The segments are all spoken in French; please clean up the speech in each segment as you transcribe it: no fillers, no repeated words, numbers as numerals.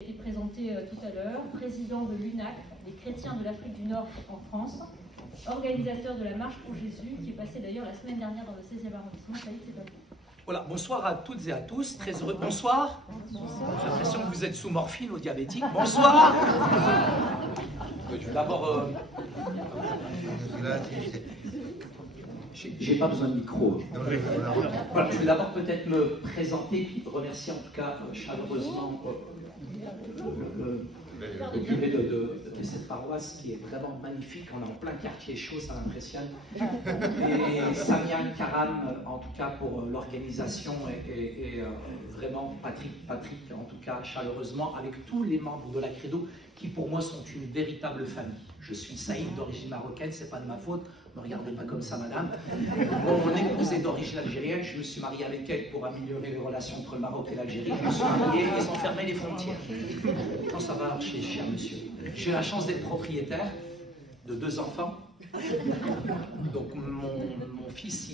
été présenté tout à l'heure, président de l'UNAC, les chrétiens de l'Afrique du Nord en France, organisateur de la Marche pour Jésus, qui est passé d'ailleurs la semaine dernière dans le 16e arrondissement. Ça y est, c'est pas bon. Voilà, bonsoir à toutes et à tous, très heureux. Bonsoir. J'ai l'impression que vous êtes sous morphine ou diabétique. Bonsoir. Je vais d'abord... J'ai pas besoin de micro. Voilà, je vais d'abord peut-être me présenter, puis remercier en tout cas chaleureusement le curé de cette paroisse qui est vraiment magnifique. On est en plein quartier chaud, ça m'impressionne. Et Samia Karam, en tout cas pour l'organisation, et vraiment Patrick, en tout cas chaleureusement, avec tous les membres de la Credo qui pour moi sont une véritable famille. Je suis Saïd d'origine marocaine, c'est pas de ma faute, ne regardez pas comme ça madame. Mon épouse est d'origine algérienne, je me suis marié avec elle pour améliorer les relations entre le Maroc et l'Algérie. Je me suis marié, ils ont fermé les frontières. Quand ça va marcher, cher monsieur. J'ai la chance d'être propriétaire de 2 enfants. Donc mon fils,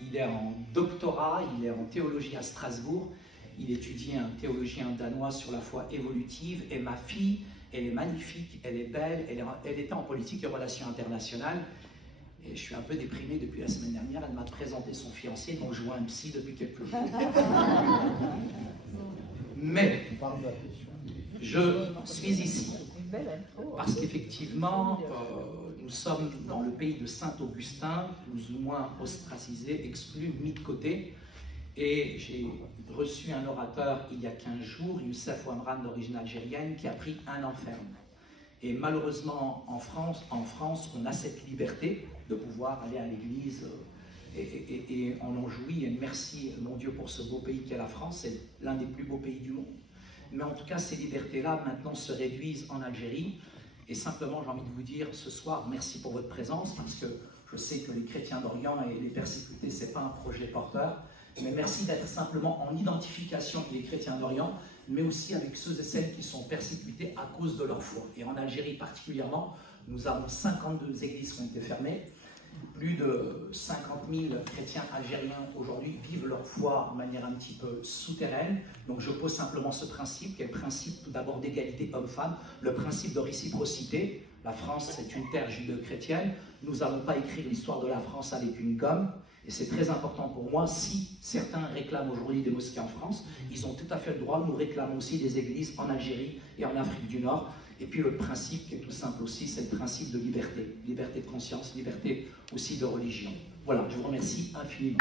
il est en doctorat, il est en théologie à Strasbourg. Il étudie un théologien danois sur la foi évolutive. Et ma fille, elle est magnifique, elle est belle, elle était en politique et relations internationales. Et je suis un peu déprimé depuis la semaine dernière. Elle m'a présenté son fiancé, donc je vois un psy depuis quelques jours. Mais je suis ici parce qu'effectivement, nous sommes dans le pays de Saint-Augustin, plus ou moins ostracisés, exclus, mis de côté. Et j'ai reçu un orateur il y a 15 jours, Youssef Ouamran d'origine algérienne, qui a pris un an ferme. Et malheureusement, en France, on a cette liberté de pouvoir aller à l'église et on en jouit. Et merci, mon Dieu, pour ce beau pays qu'est la France. C'est l'un des plus beaux pays du monde. Mais en tout cas, ces libertés-là, maintenant, se réduisent en Algérie. Et simplement, j'ai envie de vous dire ce soir, merci pour votre présence, parce que je sais que les chrétiens d'Orient et les persécutés, ce n'est pas un projet porteur. Mais merci d'être simplement en identification avec les chrétiens d'Orient, mais aussi avec ceux et celles qui sont persécutés à cause de leur foi. Et en Algérie particulièrement, nous avons 52 églises qui ont été fermées. Plus de 50 000 chrétiens algériens aujourd'hui vivent leur foi de manière un petit peu souterraine. Donc je pose simplement ce principe, qui est le principe tout d'abord d'égalité homme-femme, le principe de réciprocité. La France, c'est une terre judéo-chrétienne. Nous n'allons pas écrire l'histoire de la France avec une gomme. Et c'est très important pour moi, si certains réclament aujourd'hui des mosquées en France, ils ont tout à fait le droit, nous réclamons aussi des églises en Algérie et en Afrique du Nord. Et puis le principe qui est tout simple aussi, c'est le principe de liberté. Liberté de conscience, liberté aussi de religion. Voilà, je vous remercie infiniment.